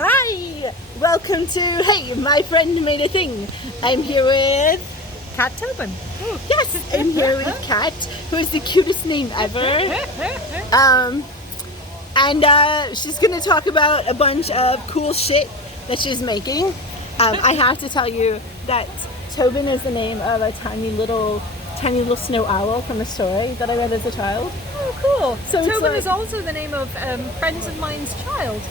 Hi! Welcome to Hey, My Friend Made a Thing. I'm here with Kat Tobin. Yes, I'm here with Kat, who is the cutest name ever. And she's going to talk about a bunch of cool shit that she's making. I have to tell you that Tobin is the name of a tiny little snow owl from a story that I read as a child. Oh, cool. So Tobin is also the name of friends of mine's child.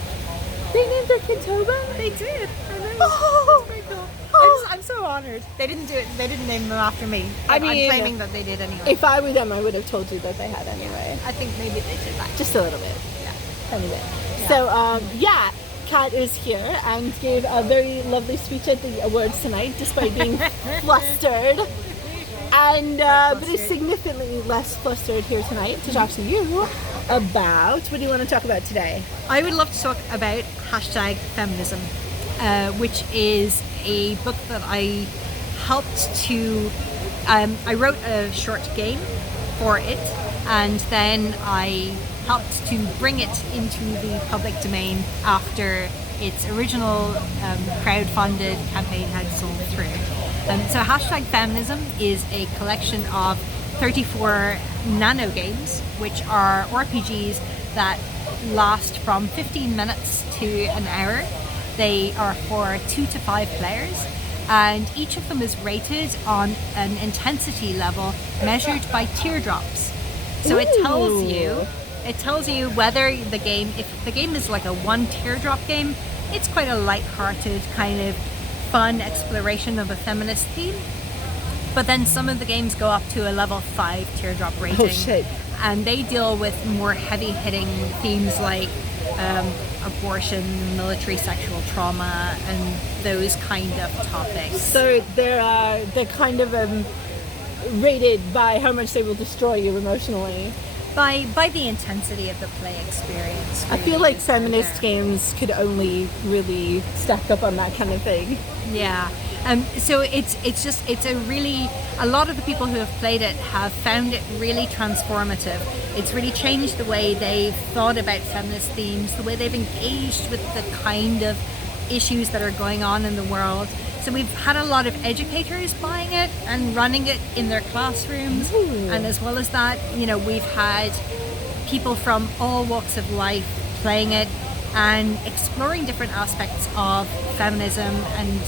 They named their kid Tobin? They did. I know. Oh. That's very cool. Oh. I'm so honored. They didn't do it. They didn't name them after me. I mean, I'm claiming that they did anyway. If I were them, I would have told you that they had anyway. I think maybe they did that. Just a little bit. Yeah. Tiny bit. Yeah. So, Kat is here and gave a very lovely speech at the awards tonight, despite being flustered. And but is significantly less flustered here tonight to talk to you about, what do you want to talk about today? I would love to talk about #Feminism, which is a book that I helped to. I wrote a short game for it, and then I helped to bring it into the public domain after its original crowdfunded campaign had sold through. So #Feminism is a collection of 34 nano games, which are RPGs that last from 15 minutes to an hour. They are for 2 to 5 players, and each of them is rated on an intensity level measured by teardrops. So it tells you whether the game, if the game is like a 1 teardrop game, it's quite a light-hearted kind of fun exploration of a feminist theme. But then some of the games go up to a level 5 teardrop rating. Oh shit. And they deal with more heavy-hitting themes like abortion, military sexual trauma, and those kind of topics. So they're kind of rated by how much they will destroy you emotionally. By the intensity of the play experience. I feel like feminist games could only really stack up on that kind of thing. Yeah. So it's a lot of the people who have played it have found it really transformative. It's really changed the way they've thought about feminist themes, the way they've engaged with the kind of issues that are going on in the world. So we've had a lot of educators buying it and running it in their classrooms. Ooh. And as well as that, we've had people from all walks of life playing it and exploring different aspects of feminism and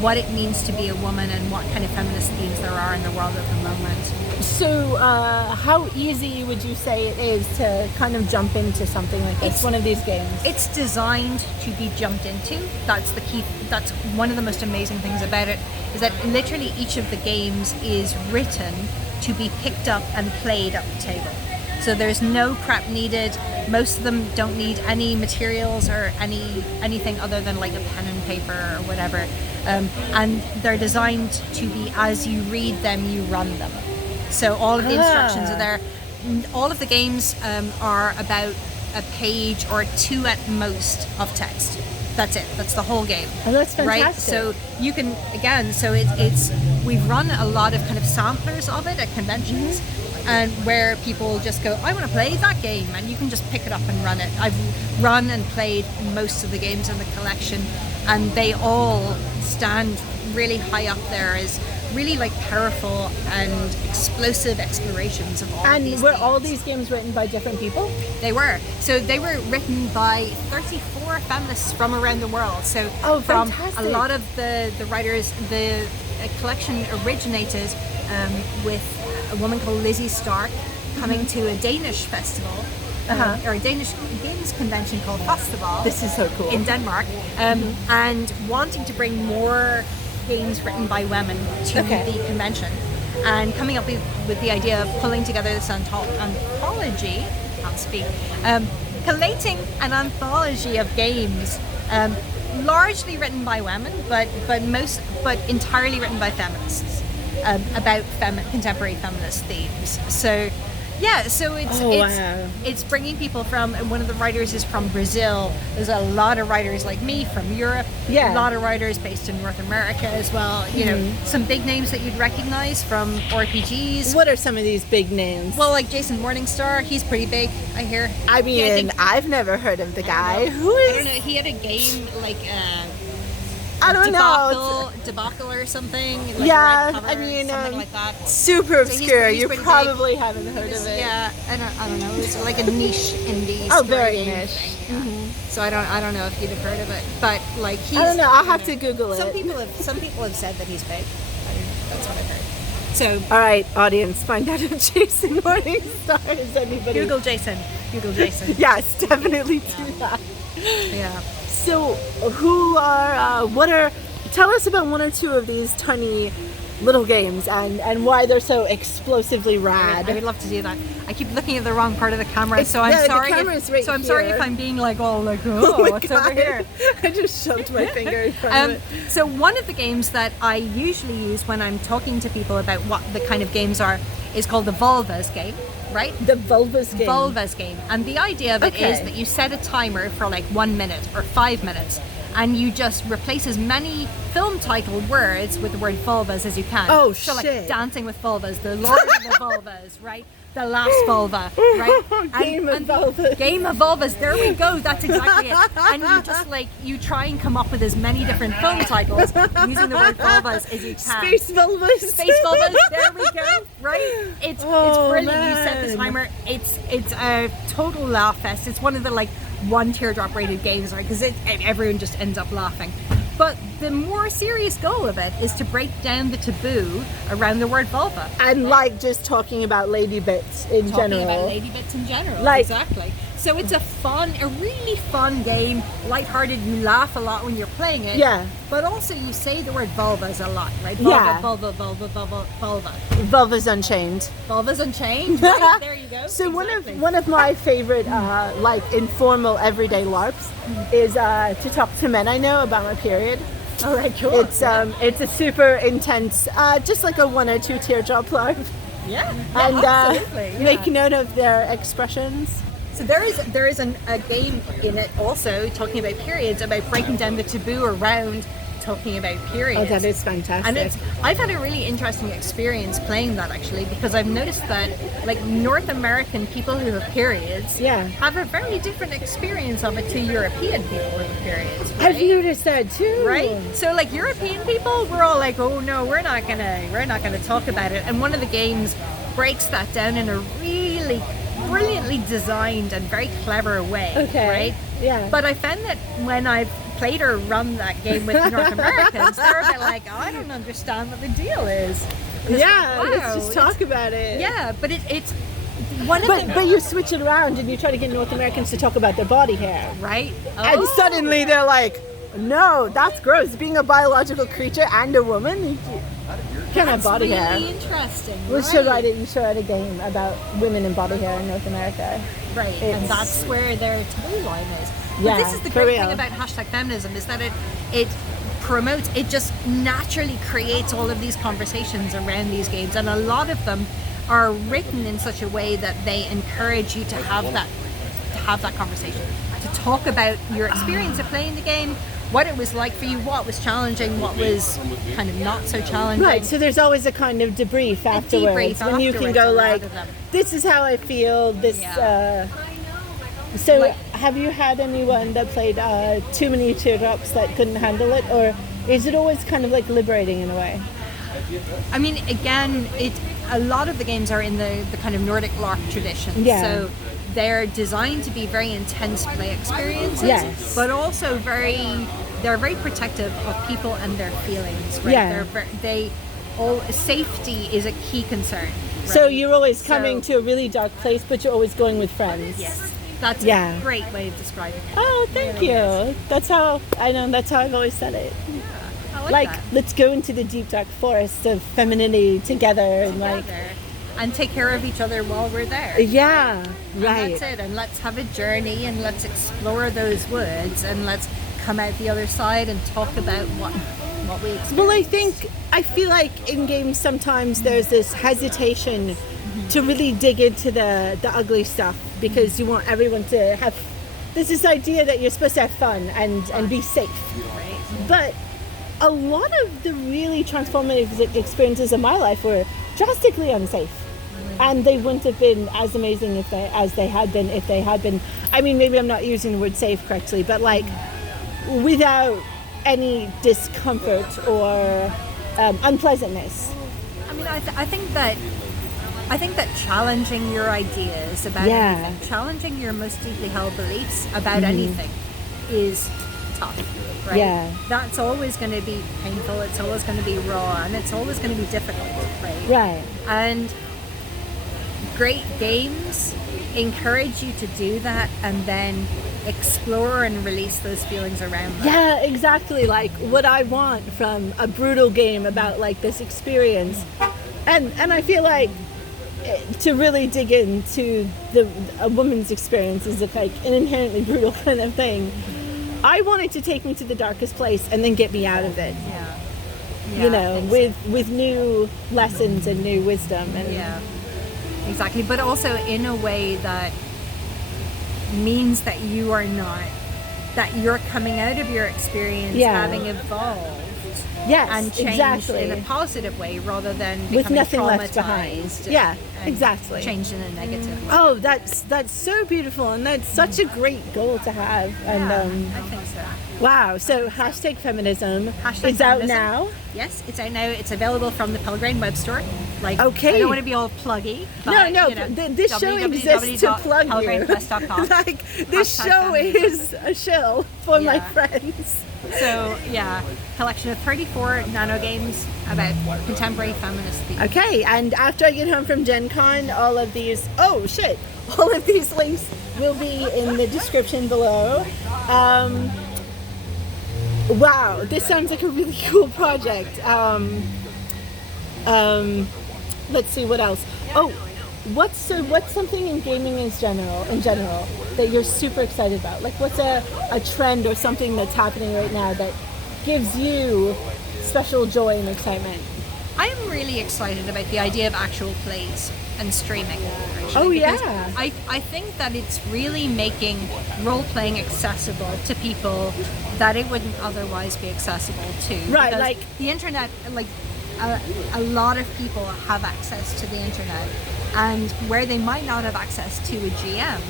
what it means to be a woman and what kind of feminist themes there are in the world at the moment. So how easy would you say it is to kind of jump into something like this, one of these games? It's designed to be jumped into. That's the key. That's one of the most amazing things about it, is that literally each of the games is written to be picked up and played at the table. So there's no prep needed. Most of them don't need any materials or anything other than like a pen and paper or whatever. And they're designed to be, as you read them, you run them. So all of the instructions are there. All of the games are about a page or 2 at most of text. That's it. That's the whole game. Oh, that's fantastic. Right? So you can, again, so we've run a lot of kind of samplers of it at conventions. Mm-hmm. And where people just go, I want to play that game, and you can just pick it up and run it. I've run and played most of the games in the collection, and they all stand really high up there as really like powerful and explosive explorations of all of these And were themes. all these games written by different people? They were. So they were written by 34 feminists from around the world. So from fantastic. a lot of the writers, the collection originated with a woman called Lizzie Stark coming to a Danish festival, or a Danish games convention called Festival. This is so cool. In Denmark, and wanting to bring more games written by women to the convention, and coming up with the idea of pulling together this anthology, can't speak, collating an anthology of games, largely written by women, but entirely written by feminists. About contemporary feminist themes. So, Yeah, so it's wow. it's bringing people from, and one of the writers is from Brazil. There's a lot of writers like me from Europe. Yeah. A lot of writers based in North America as well. You know, some big names that you'd recognize from RPGs. What are some of these big names? Well, like Jason Morningstar, he's pretty big, I hear. I mean, Yeah, I think- I've never heard of the guy. Who I is? don't know. He had a game like I don't know. Debacle or something. Like Yeah, red cover, I mean, something like that. Super So he's obscure. You pretty probably haven't heard of it. Yeah, I don't know. It's like a niche indie. Oh, story very game niche. thing, yeah. So I don't know if you'd have heard of it, but like he's. I don't know. I'll have to Google it. Some people have said that he's big. That's what I've heard. So All right, audience, find out if Jason Morningstar is anybody. Google Jason. Google Jason. Yes, definitely do that. Yeah. So, who are? Tell us about one or two of these tiny little games and why they're so explosively rad. I would love to do that. I keep looking at the wrong part of the camera, It's- so I'm yeah, the sorry. camera's right I'm sorry here. if I'm being like, oh, like, Oh oh, my what's over God. here? I just shoved my finger in front of it. So one of the games that I usually use when I'm talking to people about what the kind of games are is called the Vuva Escape, right? The Vulva's game. Vulva's game. And the idea of it is Okay. that you set a timer for like 1 minute or 5 minutes, and you just replace as many film title words with the word vulvas as you can. Oh, so shit. like Dancing with Vulvas, The Lord of the Vulvas, right? The Last Vulva, right? Game of Vulvas. Game of Vulvas, there we go, that's exactly it. And you just like, you try and come up with as many different film titles using the word vulvas as you can. Space Vulvas. Space Vulvas, there we go, right? It's brilliant. You set the man. timer. It's a total laugh fest. It's one of the like 1 teardrop rated games, right? Because everyone just ends up laughing. But the more serious goal of it is to break down the taboo around the word vulva. And like just talking about lady bits in Talking general. about lady bits in general. Like- exactly. So it's a really fun game, lighthearted. You laugh a lot when you're playing it. Yeah. But also you say the word vulvas a lot, right? Yeah. Vulva, vulva. Vulvas Unchained. Vulvas Unchained. Right? There you go. So Exactly. one of my favorite like informal everyday LARPs is to talk to men I know about my period. All right, cool. It's a super intense, just like a 1 or 2 teardrop LARP, yeah, and absolutely. Yeah. make note of their expressions. So there is a game in it also talking about periods, about breaking down the taboo around talking about periods. Oh, that is fantastic. And I've had a really interesting experience playing that actually, because I've noticed that like North American people who have periods Yeah. have a very different experience of it to European people who have periods. Right? I've noticed that too. Right? So like European people, we're all like, oh no, we're not gonna talk about it. And one of the games breaks that down in a really brilliantly designed and very clever way. Okay. Right? Yeah. But I found that when I've played or run that game with North Americans, they're a bit like, oh, I don't understand what the deal is. And it's Yeah, like, let's wow, just talk about it. Yeah, but it's one of the But you switch it around and you try to get North Americans to talk about their body hair. right. And Oh. suddenly they're like, no, that's gross. Being a biological creature and a woman, you can't have That's body really hair. interesting. You should write a game about women and body hair in North America. Right, and It's- that's where their taboo line is. But Yeah, this is the for great real. thing about hashtag feminism is that it promotes, it just naturally creates all of these conversations around these games, and a lot of them are written in such a way that they encourage you to have that conversation, to talk about your experience of playing the game, what it was like for you, what was challenging, what was kind of not so challenging. Right, so there's always a kind of debrief afterwards when you can afterwards, go a lot like, of them. this is how I feel, this, Yeah. so Like- have you had anyone that played too many teardrops that couldn't handle it, or is it always kind of like liberating in a way? I mean, again, a lot of the games are in the kind of Nordic LARP tradition. Yeah. So they're designed to be very intense play experiences, Yes. but also they're very protective of people and their feelings. Right? Yeah. Safety is a key concern. So right? you're always So- coming to a really dark place, but you're always going with friends. Yes, that's Yeah. a great way of describing it. Oh, thank you. That's how I've always said it. I Like, that. let's go into the deep dark forest of femininity together and like, Together. And take care of each other while we're there. yeah, And right. that's it. And let's have a journey and let's explore those woods and let's come out the other side and talk about what we experience. Well, I feel like in games sometimes there's this hesitation to really dig into the ugly stuff, because you want everyone to have, there's this idea that you're supposed to have fun and be safe. Right. But a lot of the really transformative experiences of my life were drastically unsafe. And they wouldn't have been as amazing if they had been. I mean, maybe I'm not using the word safe correctly, but like without any discomfort or unpleasantness. I mean, I think that challenging your ideas about anything, challenging your most deeply held beliefs about anything, is tough, right? Yeah. That's always going to be painful. It's always going to be raw, and it's always going to be difficult, right? Right. And great games encourage you to do that, and then explore and release those feelings around that. Yeah, exactly. Like what I want from a brutal game about like this experience, and I feel like to really dig into a woman's experience is like an inherently brutal kind of thing. I want it to take me to the darkest place and then get me out of it. Yeah. You know, with new lessons and new wisdom. And yeah. Exactly, but also in a way that means that you're coming out of your experience having evolved, and changed in a positive way rather than becoming with nothing left traumatized. behind. Exactly. Changed in a negative way. Oh, that's so beautiful, and that's such a great goal to have. And I think so. Wow, so hashtag feminism Hashtag is out feminism. now. Yes, it's out now. It's available from the Pelgrane web store. Like, okay. I don't want to be all pluggy. But, No, you know, this show exists to plug you. Like, this show is a shill for my friends. So, collection of 34 nano games about contemporary feminist themes. Okay, and after I get home from GenCon, all of these links will be in the description below. Wow, this sounds like a really cool project. Let's see what else. Oh, what's something in gaming in general that you're super excited about? Like, what's a trend or something that's happening right now that gives you special joy and excitement? I'm really excited about the idea of actual plays and streaming. Oh, because yeah. I think that it's really making role-playing accessible to people that it wouldn't otherwise be accessible to. Right, because like the internet, like a lot of people have access to the internet, and where they might not have access to a GM,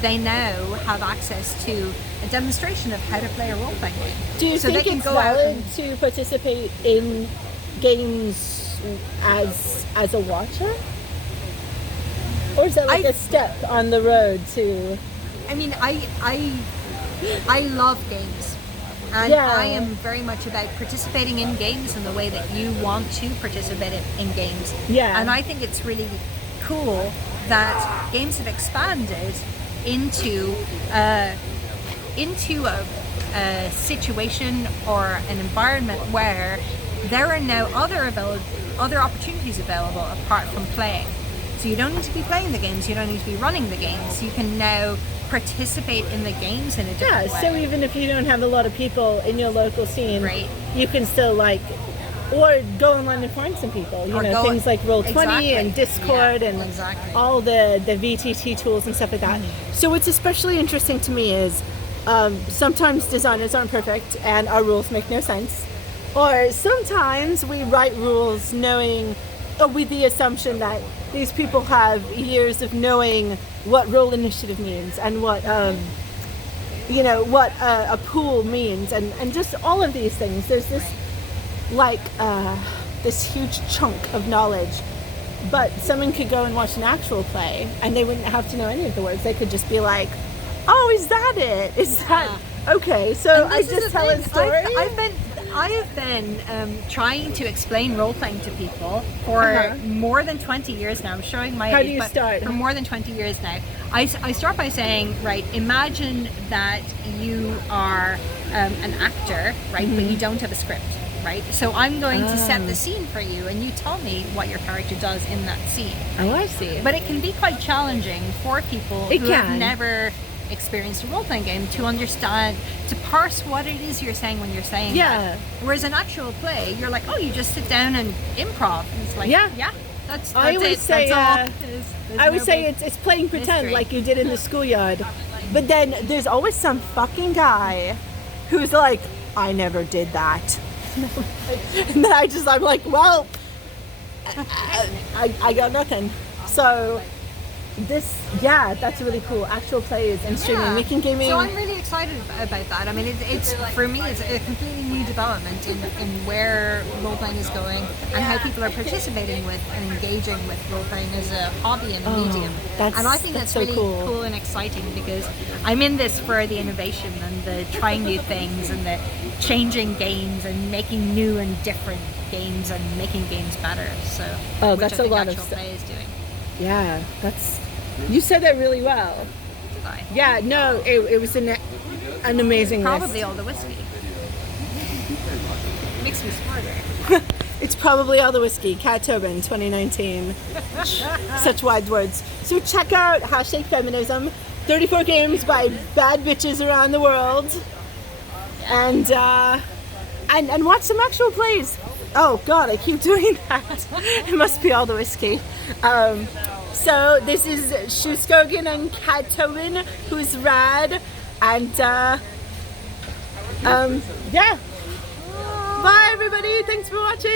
they now have access to a demonstration of how to play a role-playing game. Do you think it's valid to participate in games as a watcher? Or is that like a step on the road to... I mean, I love games. And I am very much about participating in games in the way that you want to participate in games. Yeah. And I think it's really cool that games have expanded into a situation or an environment where there are now other opportunities available apart from playing. So you don't need to be playing the games, you don't need to be running the games. You can now participate in the games in a different way. So even if you don't have a lot of people in your local scene, right, you can still or go online and find some people. You know, things like Roll20 and Discord and all the VTT tools and stuff like that. So what's especially interesting to me is sometimes designers aren't perfect and our rules make no sense. Or sometimes we write rules with the assumption that these people have years of knowing what role initiative means and what a pool means and just all of these things. There's this this huge chunk of knowledge, but someone could go and watch an actual play and they wouldn't have to know any of the words. They could just be like, oh, is that it? Is that okay? So I just tell a story. I have been trying to explain role-playing to people for more than 20 years now. I'm showing my age. How do you start? For more than 20 years now. I start by saying, right, imagine that you are an actor, right, but you don't have a script, right? So I'm going to set the scene for you, and you tell me what your character does in that scene. Oh, I see. But it can be quite challenging for people who have never experienced a role-playing game to understand, to parse what it is you're saying when you're saying that. Whereas an actual play, you're like, oh, you just sit down and improv. And it's like, That's I always it. say, That's all. There's I would no say big it's playing pretend mystery. like you did in the schoolyard. But then there's always some fucking guy who's like, I never did that. And then I'm like, well, I got nothing. So that's really cool. Actual plays and streaming, making gaming. So I'm really excited about that. I mean, it's for me, it's a completely new development in where role-playing is going and how people are participating with and engaging with role-playing as a hobby and a medium. And I think that's so really cool and exciting because I'm in this for the innovation and the trying new things and the changing games and making new and different games and making games better. So that's a lot of stuff. Play is doing. Yeah, you said that really well. Did I? Yeah, no, it was an amazing Probably list. all the whiskey. Makes me smarter. It's probably all the whiskey. Kat Tobin, 2019. Such wide words. So check out #Feminism. 34 games by bad bitches around the world, and watch some actual plays. Oh God, I keep doing that. It must be all the whiskey. So this is Shuskogan and Kat Tobin, who's rad, and yeah. Bye everybody. Thanks for watching.